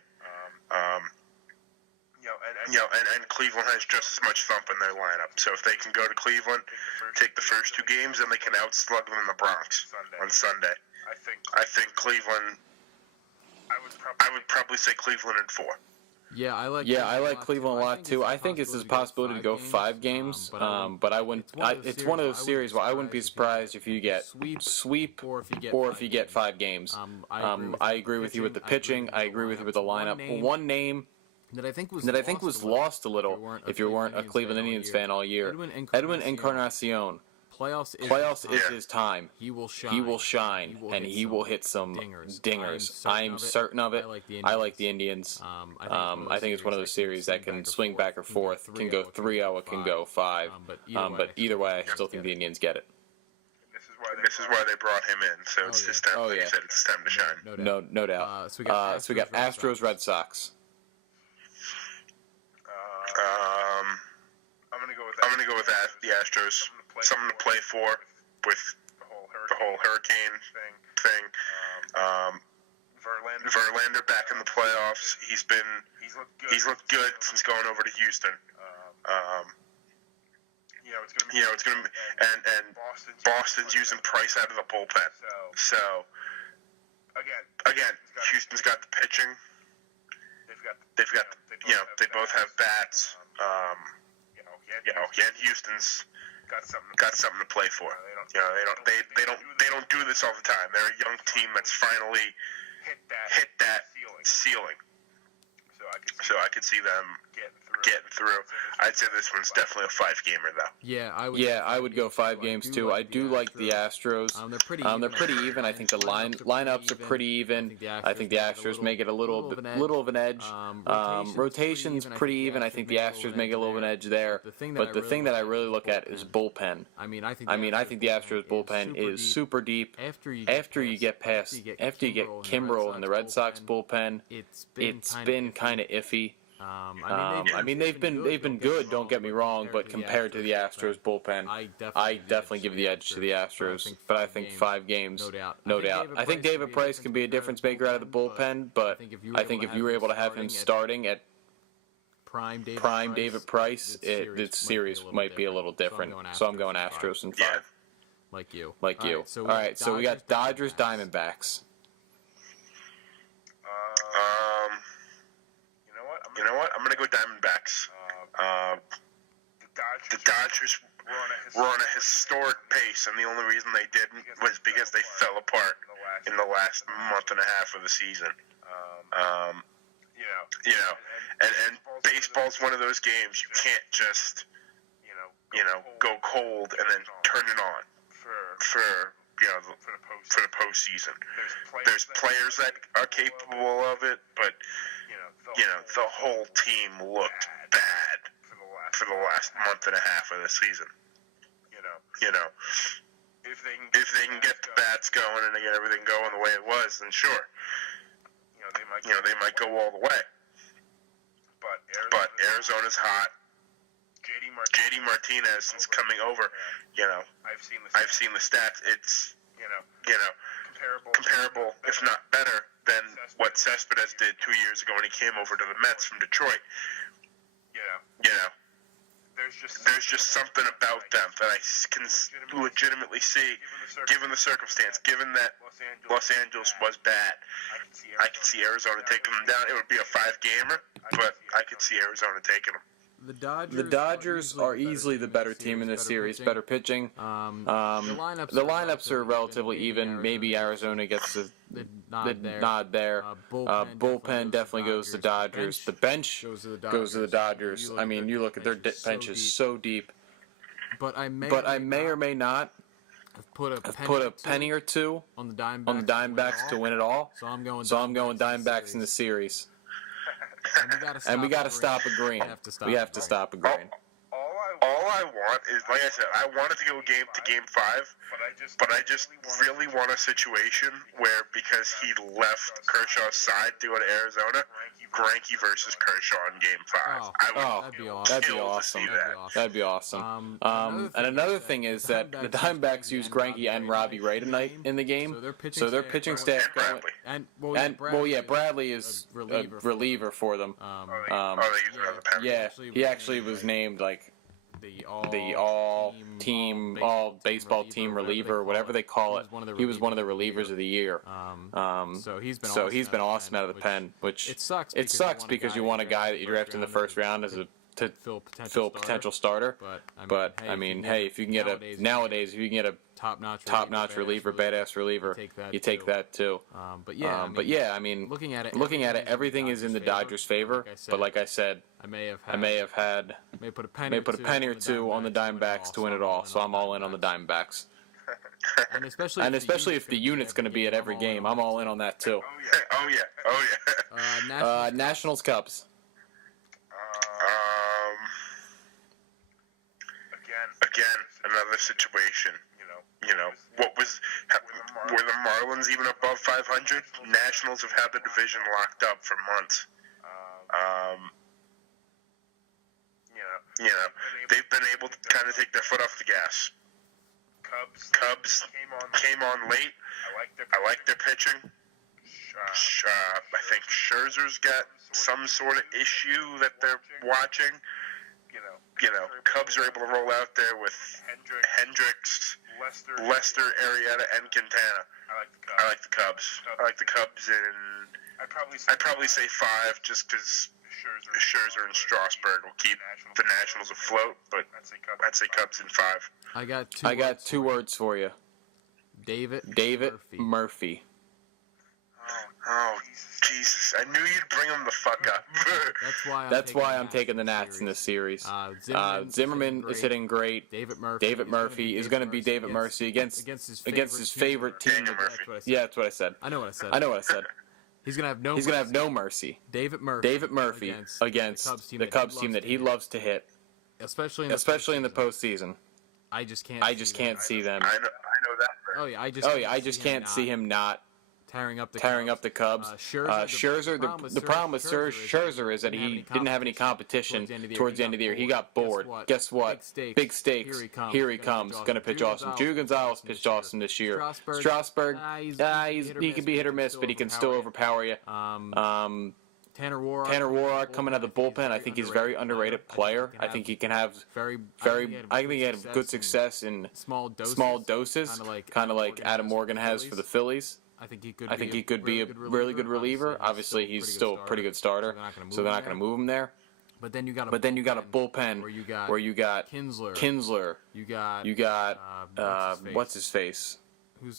And Cleveland has just as much thump in their lineup. So if they can go to Cleveland, take the first 2 games, then they can outslug them in the Bronx on Sunday. I think Cleveland. I would probably say Cleveland in 4. Yeah, I like Cleveland a lot too. I think it's a possibility to go 5 games, but I wouldn't. It's one of those series where I wouldn't be surprised if you get sweep or if you get 5 games. I agree with you with the pitching. I agree with you with the lineup. One name that I think was lost a little if you weren't a Cleveland Indians fan all year. Edwin Encarnacion. Playoffs is his time. He will shine, and he will hit some dingers. I'm certain of it. I like the Indians. I think it's one of those series that can swing back or forth. Can go 3-0, it can go 5. But either way, I still think the Indians get it. This is why they brought him in. So it's just time. Like you said, it's time to shine. No doubt. So we got Astros, Red Sox. I'm gonna go with the Astros. Something to play for with the whole hurricane thing. Verlander back in the playoffs. He's looked good since going over to Houston. It's gonna be, and Boston's using Price out of the bullpen. So again, Houston's got the pitching. They've got they both have bats. And Houston's got something to play for. They don't do this all the time. They're a young team that's finally hit that ceiling. So I could see them through. I'd say this one's definitely a 5-gamer though. Yeah, I would go 5 games too. I do like the Astros. They're pretty even. I think the lineups are pretty even. I think the Astros make it a little of an edge. Rotation's pretty even. I think the Astros make it a little of an edge there. But the thing that I really look at is bullpen. I mean, I think the Astros bullpen is super deep. After you get Kimbrel and the Red Sox bullpen, it's been kind of iffy. I mean, they've been good. Don't get me wrong, but compared to the Astros bullpen, I definitely give the edge to the Astros. But I think 5 games, no doubt. I think David Price can be a difference maker out of the bullpen, but I think if you were able to have him starting at prime David Price, the series might be a little different. So I'm going Astros in 5. Like you. All right, so we got Dodgers, Diamondbacks. You know what? I'm going to go Diamondbacks. The Dodgers were on a historic pace, and the only reason they didn't was because they fell apart in the last month and a half of the season. And baseball's one of those games you can't just, go cold and then turn it on for the postseason. There's players that are capable of it, but the whole team looked bad for the last month and a half of the season. If they can get the bats going and they get everything going the way it was, then sure, they might go all the way. But Arizona's hot. JD Martinez, since coming over, I've seen the stats. It's comparable, if not better, than what Cespedes did 2 years ago when he came over to the Mets from Detroit. There's just something about them that I can legitimately see, given the circumstance, given that Los Angeles was bad. I could see Arizona taking them down. It would be a 5-gamer, but I could see Arizona taking them. The Dodgers are easily the better team in this series, better pitching. The lineups are relatively even. Maybe Arizona gets the nod there. Bullpen definitely goes to the Dodgers. The bench goes to the Dodgers. I mean, you look at their bench is so deep. But I may or may not have put a penny or two on the Diamondbacks to win it all. So I'm going Diamondbacks in the series. And we got to stop agreeing. We have to stop agreeing. All I want is, like I said, I wanted to go game 5, but I just really want a situation where, because he left Kershaw's side to go to Arizona, Greinke versus Kershaw in game 5. That'd be awesome. That'd be awesome. And another thing is that the Diamondbacks use Greinke and Robbie Ray tonight in the game, so their pitching staff Bradley is a reliever for them. He actually was named like the all baseball team reliever, whatever they call it. He was one of the relievers of the year. So he's been awesome out of the pen, which it sucks because you want a guy that you draft in the first round as to fill potential starter. But I mean, hey, if you can get if you can get a top-notch reliever, badass reliever, you take that too. But yeah, I mean, looking at it, everything is in the Dodgers' favor. But like I said, I may put a penny or two on the Diamondbacks to win it all. So I'm all in on the Diamondbacks. And especially if the unit's going to be at every game, I'm all in on that too. Oh yeah. Nationals, Cubs. Again, another situation. Were the Marlins even above 500? Nationals have had the division locked up for months. They've been able to kind of take their foot off the gas. Cubs came on late. I like their pitching. I think Scherzer's got some sort of issue that they're watching. Cubs are able to roll out there with Hendricks, Lester, Arrieta, and Quintana. I like the Cubs. I like the Cubs I'd probably say 5, just because Scherzer and Strasburg will keep the Nationals afloat, but I'd say Cubs in 5. I got 2 words for you. David Murphy. Oh, Jesus. I knew you'd bring him the fuck up. That's why I'm taking the Nats in this series. Zimmerman is hitting great. David Murphy is going to be David Murphy against his favorite team. Yeah, that's what I said. I know what I said. He's gonna have no mercy. David Murphy against the Cubs team that he loves to hit, especially in the postseason. I just can't see them. I know that. Oh yeah, I just can't see him not tearing up the Cubs. Scherzer, the problem with Scherzer is that he didn't have any competition towards the end of the year. He got bored. Guess what? Big stakes. Here he comes. Going to pitch awesome. Drew Gonzalez pitched awesome this year. Strasburg, he can be hit or miss, but he can still overpower you. Tanner Warrock coming out of the bullpen. I think he's a very underrated player. I think he can have I think he had good success in small doses, kind of like Adam Morgan has for the Phillies. I think he could be a really good reliever. Obviously, he's still a pretty good starter, so they're not going to move him there. But then you got a bullpen where you got Kinsler. You got what's his face? Who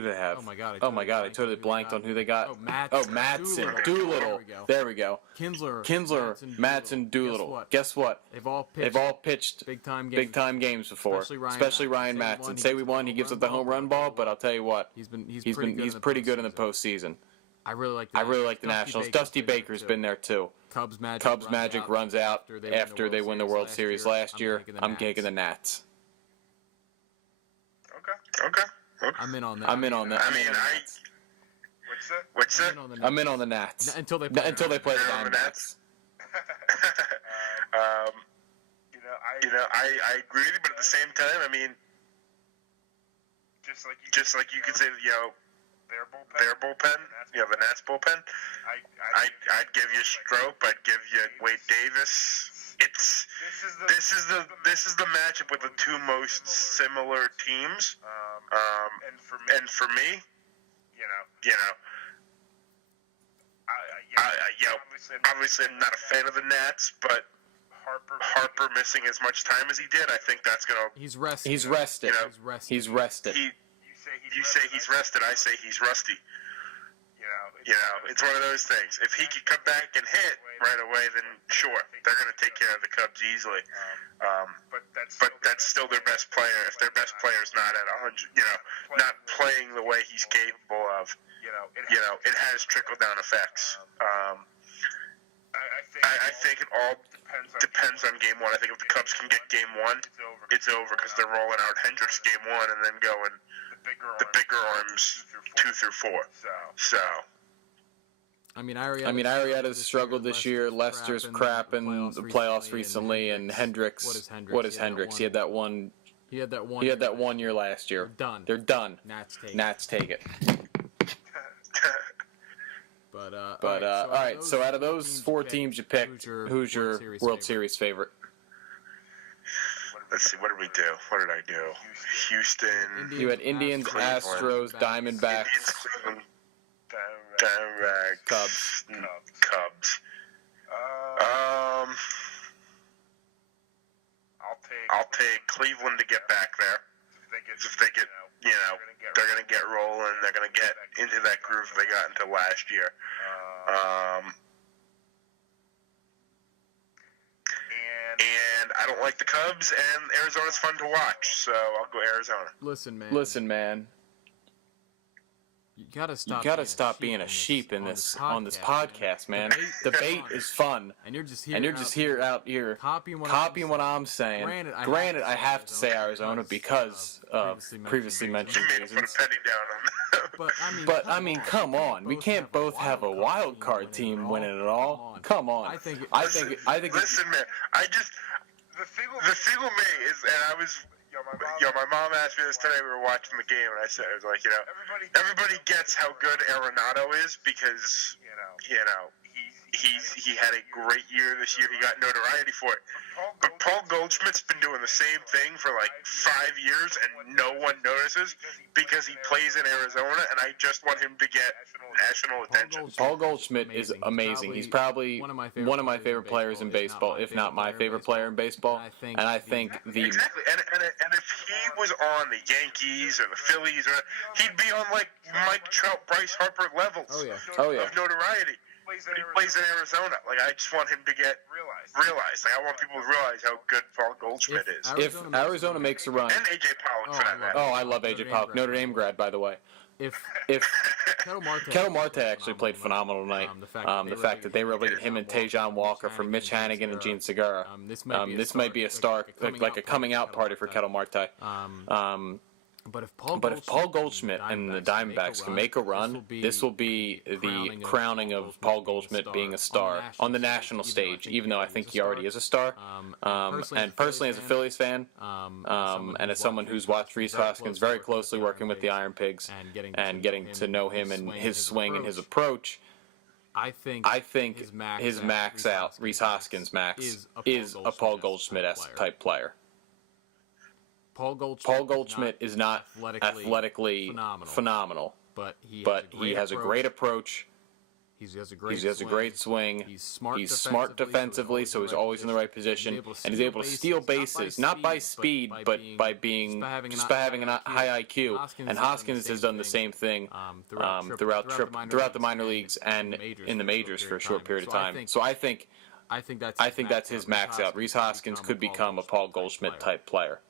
did they have? Oh my god! I totally blanked on who they got. Matson, Doolittle. There we go. Kinsler, Matson, Doolittle. Guess what? They've all pitched big time games before. Especially Ryan Matson. Say we won, he gives up the home run ball, but I'll tell you what, he's pretty good in the postseason. I really like the Nationals. Dusty Baker's been there too. Cubs magic runs out after they win the World Series last year. I'm taking the Nats. Okay. I'm in on that. I mean, what's that? I'm in on the Nats until they play the Diamondbacks. I agree with you, but at the same time, I mean, just like you could say, their bullpen, the Nats bullpen. I'd give you Strope. I'd give you Wade Davis. This is the matchup with the two most similar teams. And for me, obviously I'm not a fan of the Nats, but Harper missing as much time as he did, I think that's gonna. He's rested. He's rested. You say he's rested. I say he's rusty. It's one of those things. If he could come back and hit right away, then sure, they're going to take care of the Cubs easily. But that's still their best player. If their best player's not at 100, not playing the way he's capable of, it has trickle-down effects. I think it all depends on game one. I think if the Cubs can get game one, it's over because they're rolling out Hendricks game one and then going the bigger arms 2 through 4. So. I mean, Arrieta's struggled this year. Lester's crap in the playoffs recently, and Hendricks. What is Hendricks? He had that one. He had that 1 year last year. They're done. Nats take it. But all right. So out of those 4 teams you picked, who's your World Series favorite? Let's see. What did we do? What did I do? Houston. You had Indians, Astros, Diamondbacks. Cleveland. Cubs. I'll take Cleveland to get back there. If they get, they're going to get rolling. They're going to get into that groove they got into last year. And I don't like the Cubs, and Arizona's fun to watch, so I'll go Arizona. Listen, man. You gotta stop being a sheep on this podcast, man. Debate is fun, and you're just out here copying what I'm saying. Granted, I have to say Arizona because of previously mentioned reasons. But I mean, come on, we can't both have a wild card team winning it all. Come on, I think. Listen, man, the thing with me is, and I was. My mom asked me this today. We were watching the game, and I said, "I was like, everybody gets how good Arenado is because, he had a great year this year. He got notoriety for it. But Paul Goldschmidt's been doing the same thing for like 5 years, and no one notices because he plays in Arizona, and I just want him to get national attention. Paul Goldschmidt is amazing. He's probably one of my favorite players in baseball, if not my favorite player in baseball. And I think exactly. And if he was on the Yankees or the Phillies, he'd be on like Mike Trout, Bryce Harper levels of notoriety. But he plays in Arizona. Like, I just want him to get realized. Like, I want people to realize how good Paul Goldschmidt is. If Arizona makes a run, and AJ Pollock for that matter. Oh, I love AJ Pollock, Notre Dame grad, by the way. If Ketel Marte actually played phenomenal tonight, the fact that they were able to get him and Tejan Walker for Mitch Hanigan and Gene Segura, this might be a star, like a coming out party for Ketel Marte. But if Paul Goldschmidt and the Diamondbacks can make a run, this will be the crowning of Paul Goldschmidt being a star on the national stage, even though I think he already is a star. And personally, as a Phillies fan, and as someone who's watched Rhys Hoskins very closely working with the Iron Pigs and getting to know him and his swing and his approach, I think his max out, Rhys Hoskins' max, is a Paul Goldschmidt-esque type player. Paul Goldschmidt is not athletically phenomenal, but he has a great approach. He has a great swing. He's smart defensively, so he's always in the right position, and he's able to steal bases, not by speed, but by having a high IQ. And Hoskins has done the same thing throughout the minor leagues and in the majors for a short period of time. So I think that's his max out. Rhys Hoskins could become a Paul Goldschmidt type player.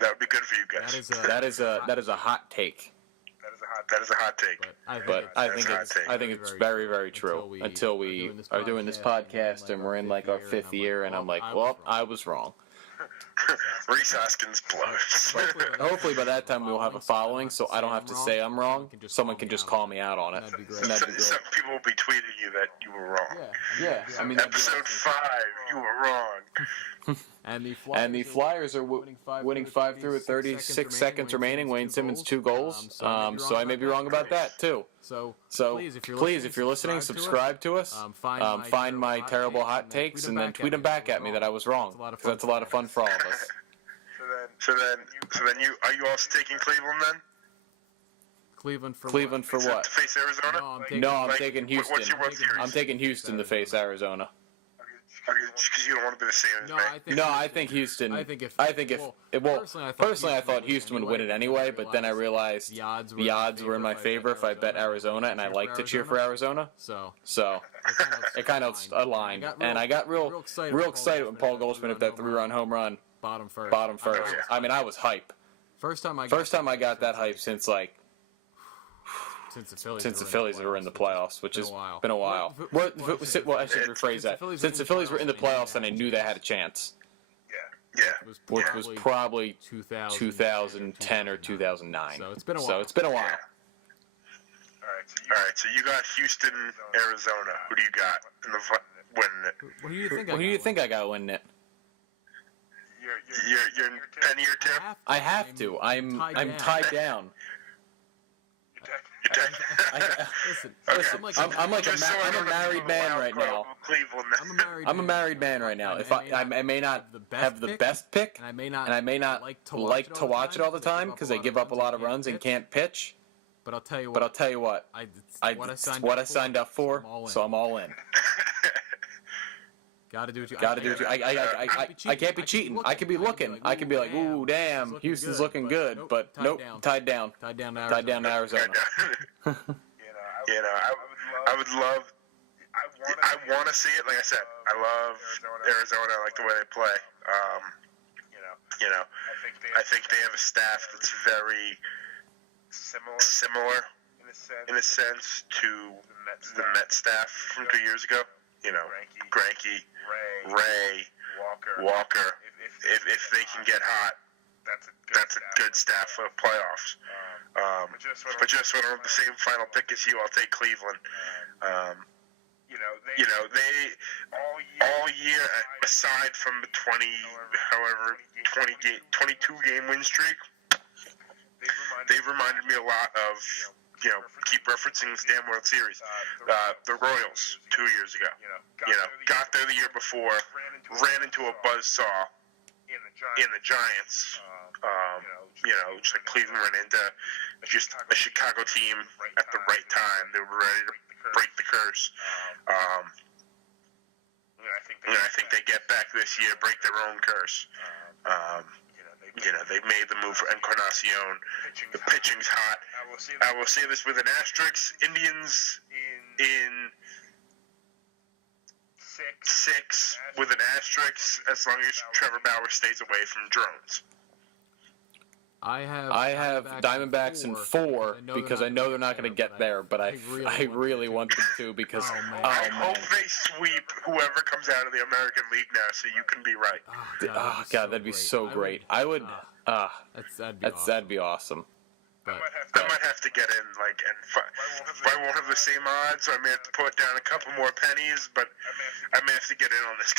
That would be good for you guys. That is a hot take. That is a hot take. But I think it's very, very true. Until we are doing this podcast and we're in like our 5th year, and I'm like, well, I was wrong. Rhys Hoskins blows. Hopefully by that time we'll have a following, so I don't have to say I'm wrong. Someone can just call me out on it. That'd be great. Some people will be tweeting you that you were wrong. Yeah. I mean, episode 5, you were wrong. And the Flyers are winning 5-3 with 36 seconds remaining. Wayne Simmons 2 goals. So I may be wrong about that too. So please, if you're listening, subscribe to us. Find my terrible hot takes and then tweet them back at me that I was wrong. Because that's a lot of fun for all of us. So then, are you also taking Cleveland then? Cleveland for what? To face Arizona? No, I'm taking Houston. What's your theory? I'm taking Houston to face Arizona. Because you don't want to be the same as me. No, I think Houston. Personally, I thought Houston would win it anyway, but then I realized the odds were in my favor if I bet Arizona, and I like to cheer for Arizona. So it kind of aligned, and I got real excited when Paul Goldschmidt hit that 3-run home run. Bottom first. I mean, I was hype. First time I got that hype since the Phillies were in the playoffs, which has been a while. Well, I should rephrase that. Since the Phillies were in the playoffs, and I knew they had a chance. Yeah. Which was probably 2010 or 2009. So it's been a while. All right. So you got Houston, Arizona. Who do you got in the winning it? Who do you think I got winning it? You're 10-year too? I have to. I'm tied down. Listen. I'm a married man right now. I'm a married man right now. If I may not have the best pick, and I may not like to watch it all the time because I give up a lot of runs and can't pitch. But I'll tell you what. It's what I signed up for, so I'm all in. Gotta do what I can't be cheating. I could be looking. I could be like, ooh, damn, Houston's looking good, but nope, tied down to Arizona. I would love. I want to see it. Like I said, I love Arizona. I like the way they play. I think they have a staff that's very similar in a sense to the Met staff from 2 years ago. Greinke, Ray, Walker. If they can get hot, that's a good staff for the playoffs. But just when I'm the same final pick as you, I'll take Cleveland. They all year, aside from the 22 game win streak, they've reminded me a lot of keep referencing the damn World Series. The Royals 2 years ago, got there the year before, ran into a buzzsaw in the Giants. Just like Cleveland ran into just a Chicago team at the right time. They were ready to break the curse. I think they get back this year, break their own curse. They made the move for Encarnacion. The pitching's hot. I will say this with an asterisk. Indians in 6 with an asterisk as long as Trevor Bauer stays away from drones. I have Diamondbacks in 4 because I know they're not going to get there, but I really want them to because I hope they sweep whoever comes out of the American League now, so you can be right. Oh God, that'd be so great. I would. That'd be awesome. But I might have to get in, if I won't have the same odds, so I may have to put down a couple more pennies, but I may have to get in on this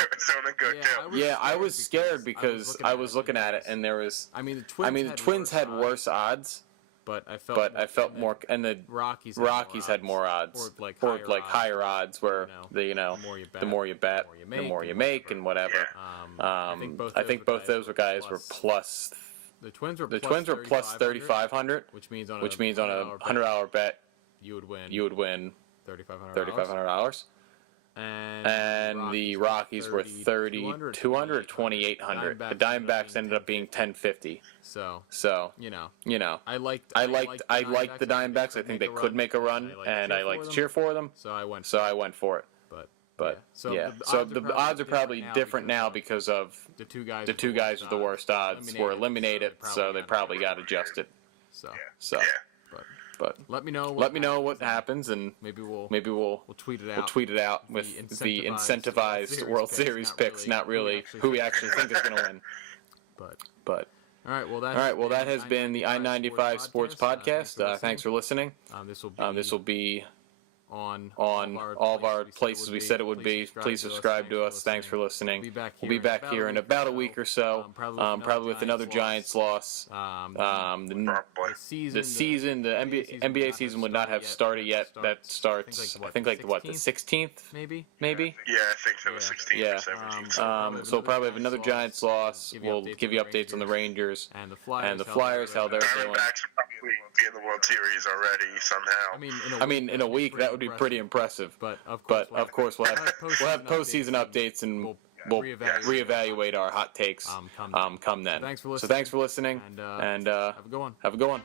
Arizona go too. Yeah, I was scared because I was looking at it, and there was, the Twins had worse odds, but I felt more, and the Rockies had more odds, or higher odds, where the more you bet, the more you make, and whatever. I think both those guys were plus. The Twins were plus 3,500, which means on a $100 bet you would win $3,500. And the Rockies were 3,200 or 2,800. The Diamondbacks ended up being 1,050. So I liked the Diamondbacks. I think they could make a run, and I like to cheer for them. So I went for it. So the odds are probably different now because of the two guys with the worst odds were eliminated, so they probably got adjusted. But let me know what happens, and maybe we'll tweet it out with the incentivized World Series picks, not really who we actually think is going to win. But all right, well that has been the I-95 Sports Podcast. Thanks for listening. This will be on all of our places we said it would be. Please subscribe to us. Thanks for listening. We'll be back here in about a week or so, probably with another Giants loss. The NBA season would not have started yet. That starts, I think, the 16th, maybe? Yeah, I think so, the 16th or 17th. So we'll probably have another Giants loss. We'll give you updates on the Rangers and the Flyers, how they're doing. Diamondbacks will probably be in the World Series already somehow. I mean, in a week, that would be pretty impressive. But of course, we'll have postseason updates, and we'll reevaluate our hot takes come then. So thanks for listening, and have a good one.